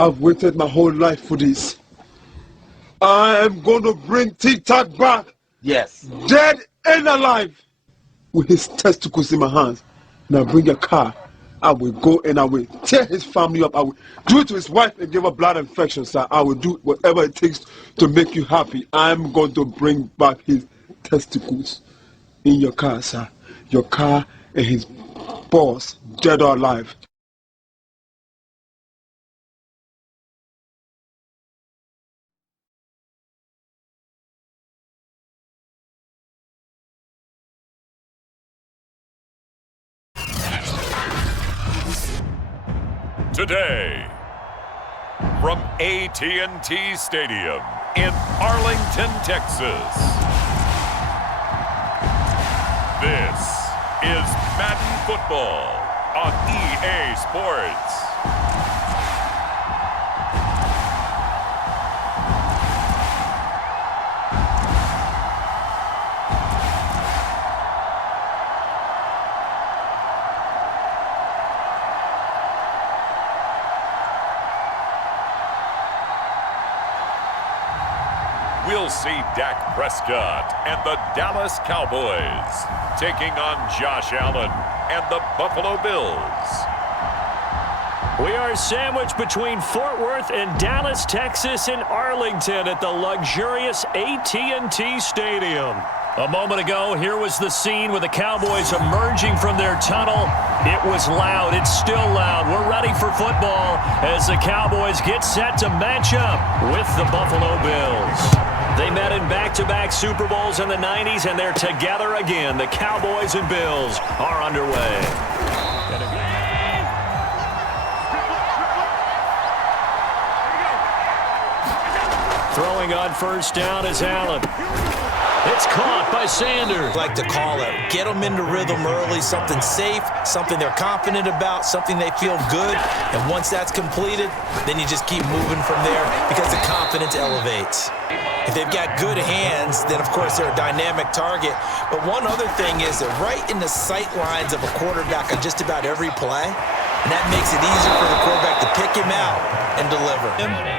I've waited my whole life for this. I am going to bring Tic-Tac back. Yes. Dead and alive. With his testicles in my hands. And I'll bring a car. I will go and I will tear his family up. I will do it to his wife and give her blood infection, sir. I will do whatever it takes to make you happy. I'm going to bring back his testicles in your car, sir. Your car and his boss, dead or alive. Today, from AT&T Stadium in Arlington, Texas, this is Madden Football on EA Sports. We'll see Dak Prescott and the Dallas Cowboys taking on Josh Allen and the Buffalo Bills. We are sandwiched between Fort Worth and Dallas, Texas, and Arlington at the luxurious AT&T Stadium. A moment ago, here was the scene with the Cowboys emerging from their tunnel. It was loud. It's still loud. We're ready for football as the Cowboys get set to match up with the Buffalo Bills. They met in back-to-back Super Bowls in the 90s, and they're together again. The Cowboys and Bills are underway. Throwing on first down is Allen. It's caught by Sanders. Like to call it, get them into rhythm early, something safe, something they're confident about, something they feel good. And once that's completed, then you just keep moving from there because the confidence elevates. If they've got good hands, then of course they're a dynamic target. But one other thing is they're right in the sight lines of a quarterback on just about every play. And that makes it easier for the quarterback to pick him out and deliver.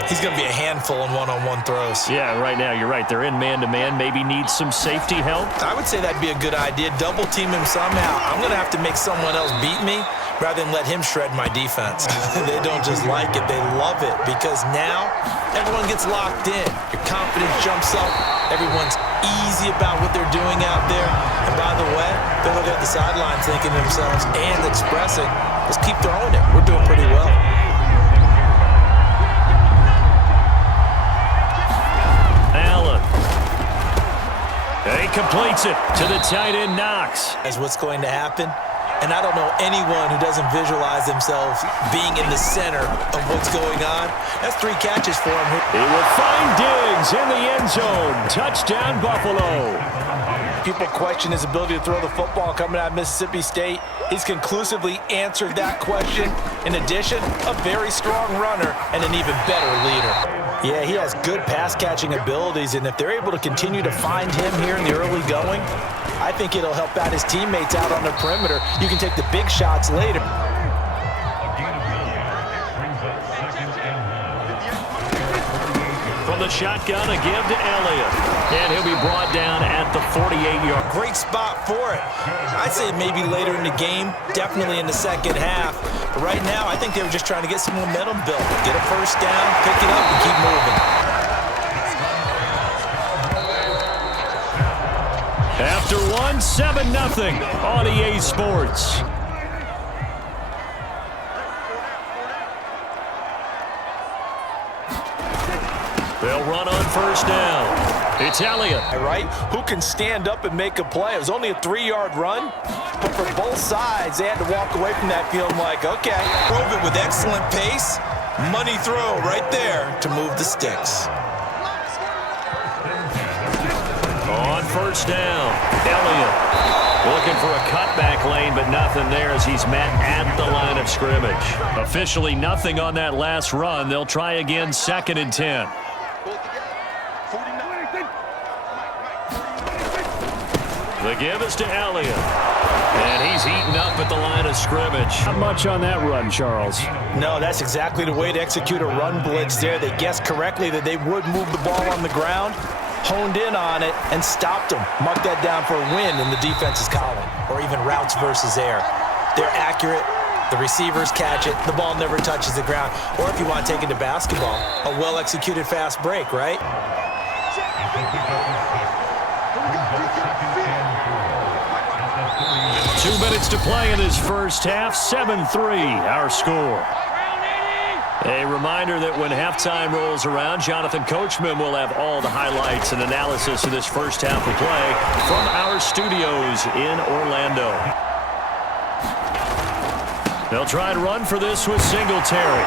He's going to be a handful in one-on-one throws. Yeah, right now, you're right. They're in man-to-man. Maybe need some safety help. I would say that'd be a good idea. Double team him somehow. I'm going to have to make someone else beat me rather than let him shred my defense. They don't just like it. They love it because now everyone gets locked in. Your confidence jumps up. Everyone's easy about what they're doing out there. And by the way, they're looking at the sidelines thinking to themselves and expressing, let's keep throwing it. We're doing pretty well. Allen. He completes it to the tight end, Knox. That's what's going to happen. And I don't know anyone who doesn't visualize themselves being in the center of what's going on. That's 3 catches for him. He will find Diggs in the end zone. Touchdown, Buffalo. People question his ability to throw the football coming out of Mississippi State. He's conclusively answered that question. In addition, a very strong runner and an even better leader. Yeah, he has good pass-catching abilities, and if they're able to continue to find him here in the early going, I think it'll help out his teammates out on the perimeter. You can take the big shots later. From the shotgun, a give to Elliott. And he'll be brought down at the 48-yard. Great spot for it. I'd say maybe later in the game, definitely in the second half. But right now, I think they were just trying to get some momentum built. Get a first down, pick it up, and keep moving. After one, 7-0 on EA Sports. They'll run on first down. It's Elliott. Right? Who can stand up and make a play? It was only a 3-yard run, but for both sides, they had to walk away from that feeling like, okay. Drove it with excellent pace. Money throw right there to move the sticks. On first down, Elliott looking for a cutback lane, but nothing there as he's met at the line of scrimmage. Officially nothing on that last run. They'll try again, 2nd and 10. The give is to Elliott. And he's He's eaten up at the line of scrimmage. Not much on that run, Charles. No, that's exactly the way to execute a run blitz there. They guessed correctly that they would move the ball on the ground, honed in on it, and stopped them. Mark that down for a win in the defense's column, or even routes versus air. They're accurate. The receivers catch it. The ball never touches the ground. Or if you want to take it to basketball, a well-executed fast break, right? 2 minutes to play in this first half. 7-3, our score. A reminder that when halftime rolls around, Jonathan Coachman will have all the highlights and analysis of this first half of play from our studios in Orlando. They'll try and run for this with Singletary.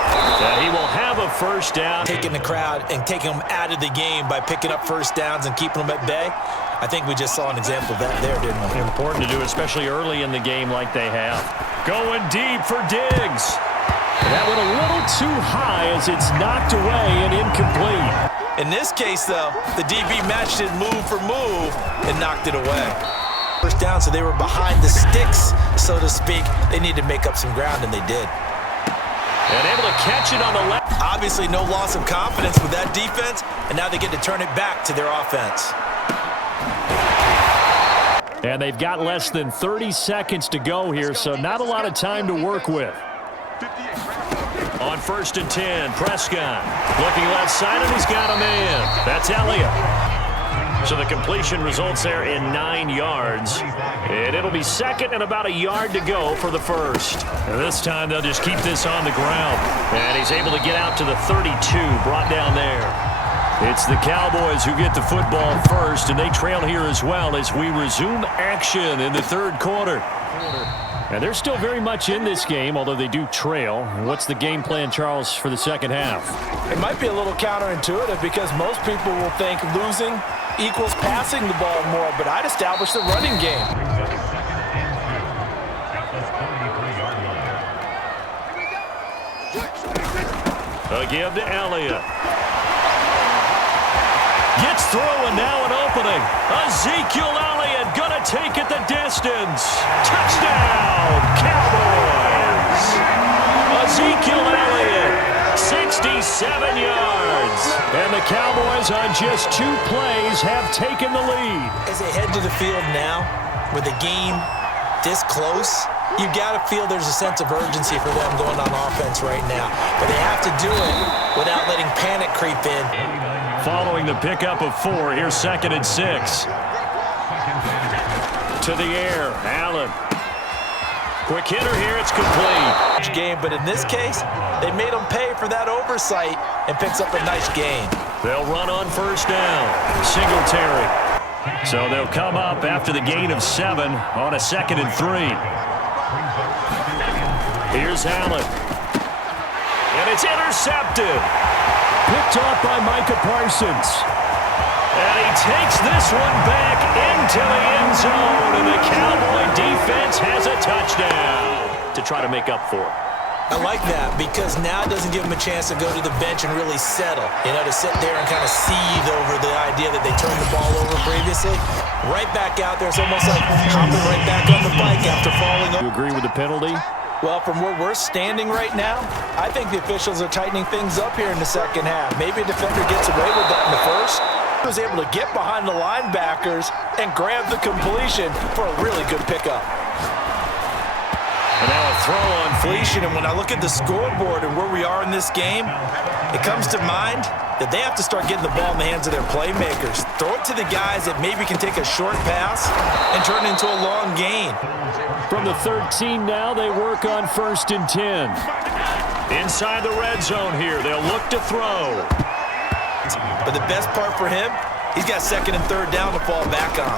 He will have a first down. Taking the crowd and taking them out of the game by picking up first downs and keeping them at bay. I think we just saw an example of that there, didn't we? Important to do, especially early in the game like they have. Going deep for Diggs. That went a little too high as it's knocked away and incomplete. In this case, though, the DB matched it move for move and knocked it away. First down, so they were behind the sticks, so to speak. They needed to make up some ground, and they did. And able to catch it on the left. Obviously, no loss of confidence with that defense, and now they get to turn it back to their offense. And they've got less than 30 seconds to go here, so not a lot of time to work with. On 1st and 10, Prescott looking left side, and he's got a man. That's Elliott. So the completion results there in 9 yards. And it'll be second and about a yard to go for the first. And this time they'll just keep this on the ground. And he's able to get out to the 32, brought down there. It's the Cowboys who get the football first, and they trail here as well as we resume action in the third quarter. And they're still very much in this game, although they do trail. What's the game plan, Charles, for the second half? It might be a little counterintuitive because most people will think losing equals passing the ball more, but I'd establish the running game. A give to Elliott. Gets through, and now an opening. Ezekiel Elliott gonna take it the distance. Touchdown, Cowboys! Ezekiel Elliott, 67 yards. And the Cowboys on just 2 plays have taken the lead. As they head to the field now, with the game this close, you got to feel there's a sense of urgency for them going on offense right now. But they have to do it without letting panic creep in. Following the pickup of 4, here's 2nd and 6. To the air, Allen. Quick hitter here, it's complete. Game, but in this case, they made them pay for that oversight and picks up a nice gain. They'll run on 1st down. Singletary. So they'll come up after the gain of 7 on a 2nd and 3. Here's Allen. And it's intercepted. Picked off by Micah Parsons. And he takes this one back into the end zone. And the Cowboy defense has a touchdown to try to make up for it. I like that because now it doesn't give them a chance to go to the bench and really settle. You know, to sit there and kind of seethe over the idea that they turned the ball over previously. Right back out there. It's almost like hopping right back on the bike after falling over. You agree with the penalty? Well, from where we're standing right now, I think the officials are tightening things up here in the second half. Maybe a defender gets away with that in the first. He was able to get behind the linebackers and grab the completion for a really good pickup. And now a throw on Completion, and when I look at the scoreboard and where we are in this game, it comes to mind that they have to start getting the ball in the hands of their playmakers. Throw it to the guys that maybe can take a short pass and turn it into a long gain. From the 13 now, they work on 1st and 10. Inside the red zone here, they'll look to throw. But the best part for him, he's got 2nd and 3rd down to fall back on.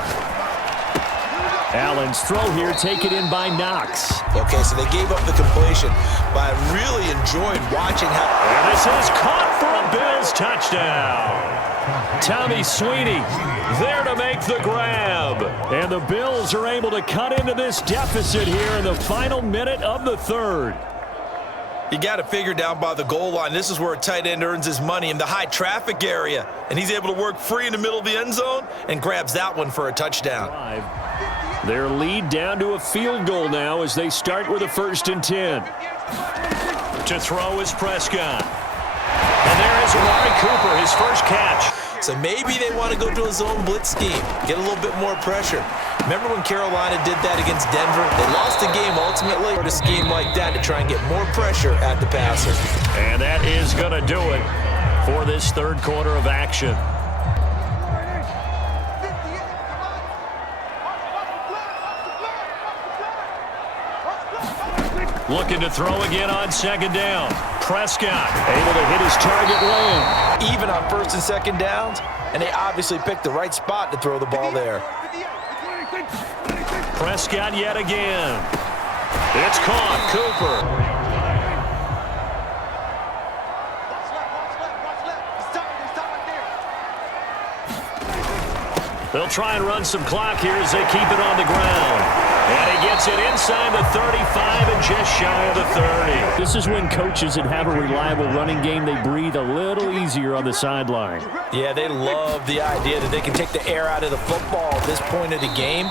Allen's throw here taken in by Knox. Okay, so they gave up the completion, but I really enjoyed watching how... And this is caught for a Bills touchdown. Tommy Sweeney there to make the grab. And the Bills are able to cut into this deficit here in the final minute of the 3rd. You got to figure down by the goal line. This is where a tight end earns his money, in the high traffic area. And he's able to work free in the middle of the end zone and grabs that one for a touchdown. Their lead down to a field goal now as they start with a 1st and 10. To throw is Prescott. And there is Amari Cooper, his first catch. So maybe they want to go to a zone blitz scheme, get a little bit more pressure. Remember when Carolina did that against Denver? They lost the game ultimately with a scheme like that to try and get more pressure at the passer. And that is going to do it for this 3rd quarter of action. Looking to throw again on 2nd down. Prescott able to hit his target lane. Even on 1st and 2nd downs, and they obviously picked the right spot to throw the ball there. Prescott yet again. It's caught. Cooper. They'll try and run some clock here as they keep it on the ground. And he gets it inside the 35 and just shy of the 30. This is when coaches that have a reliable running game, they breathe a little easier on the sideline. Yeah, they love the idea that they can take the air out of the football at this point of the game.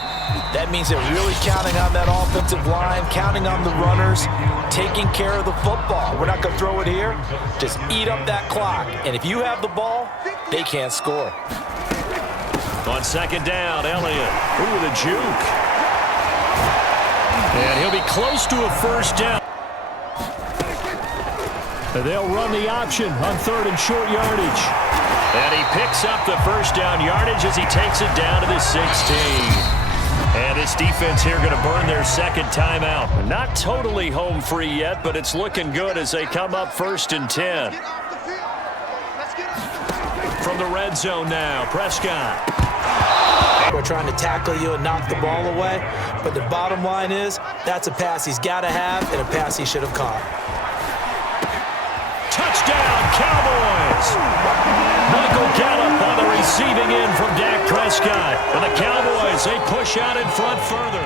That means they're really counting on that offensive line, counting on the runners, taking care of the football. We're not going to throw it here. Just eat up that clock. And if you have the ball, they can't score. On 2nd down, Elliott. Ooh, the juke. And he'll be close to a 1st down. They'll run the option on 3rd and short yardage. And he picks up the 1st down yardage as he takes it down to the 16. And this defense here going to burn their 2nd timeout. Not totally home free yet, but it's looking good as they come up 1st and 10. From the red zone now, Prescott. We're trying to tackle you and knock the ball away, but the bottom line is that's a pass he's got to have and a pass he should have caught. Touchdown, Cowboys! Michael Gallup on the receiving end from Dak Prescott. And the Cowboys, they push out in front further.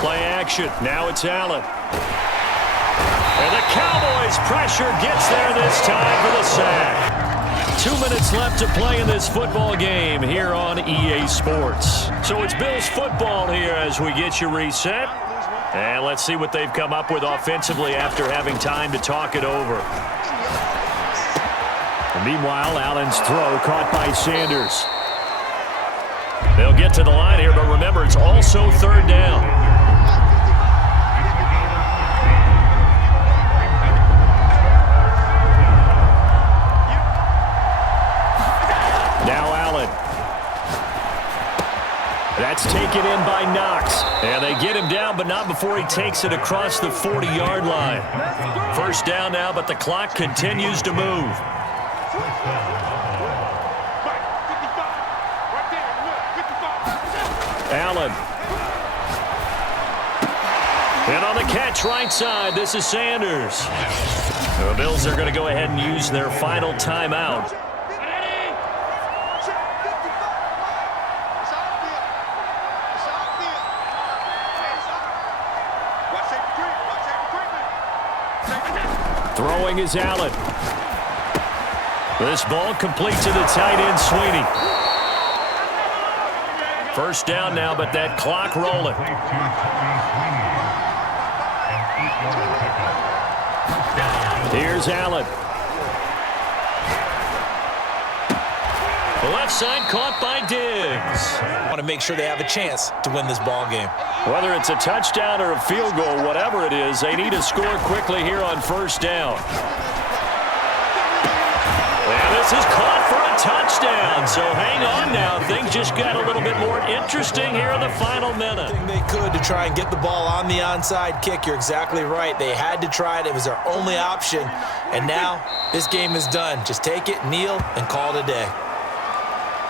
Play action. Now it's Allen. And the Cowboys pressure gets there this time for the sack. 2 minutes left to play in this football game here on EA Sports. So it's Bills football here as we get you reset. And let's see what they've come up with offensively after having time to talk it over. And meanwhile, Allen's throw caught by Sanders. They'll get to the line here, but remember, it's also 3rd down. Now Allen. That's taken in by Knox. And they get him down, but not before he takes it across the 40-yard line. 1st down now, but the clock continues to move. Allen. And on the catch right side, this is Sanders. The Bills are going to go ahead and use their final timeout. Throwing is Allen. This ball complete to the tight end, Sweeney. 1st down now, but that clock rolling. Here's Allen. The left side caught by Diggs. Want to make sure they have a chance to win this ball game. Whether it's a touchdown or a field goal, whatever it is, they need to score quickly here on 1st down. And this is caught for a touchdown. So hang on now. Things just got a little bit more interesting here in the final minute. They could to try and get the ball on the onside kick. You're exactly right. They had to try it. It was their only option. And now this game is done. Just take it, kneel, and call it a day.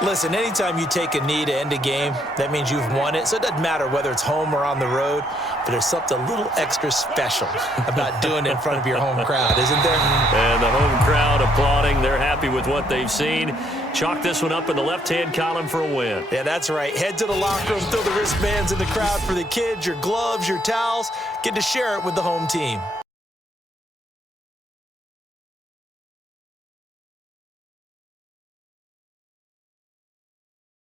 Listen, anytime you take a knee to end a game, that means you've won it. So it doesn't matter whether it's home or on the road, but there's something a little extra special about doing it in front of your home crowd, isn't there? And the home crowd applauding. They're happy with what they've seen. Chalk this one up in the left-hand column for a win. Yeah, that's right. Head to the locker room, throw the wristbands in the crowd for the kids, your gloves, your towels. Get to share it with the home team.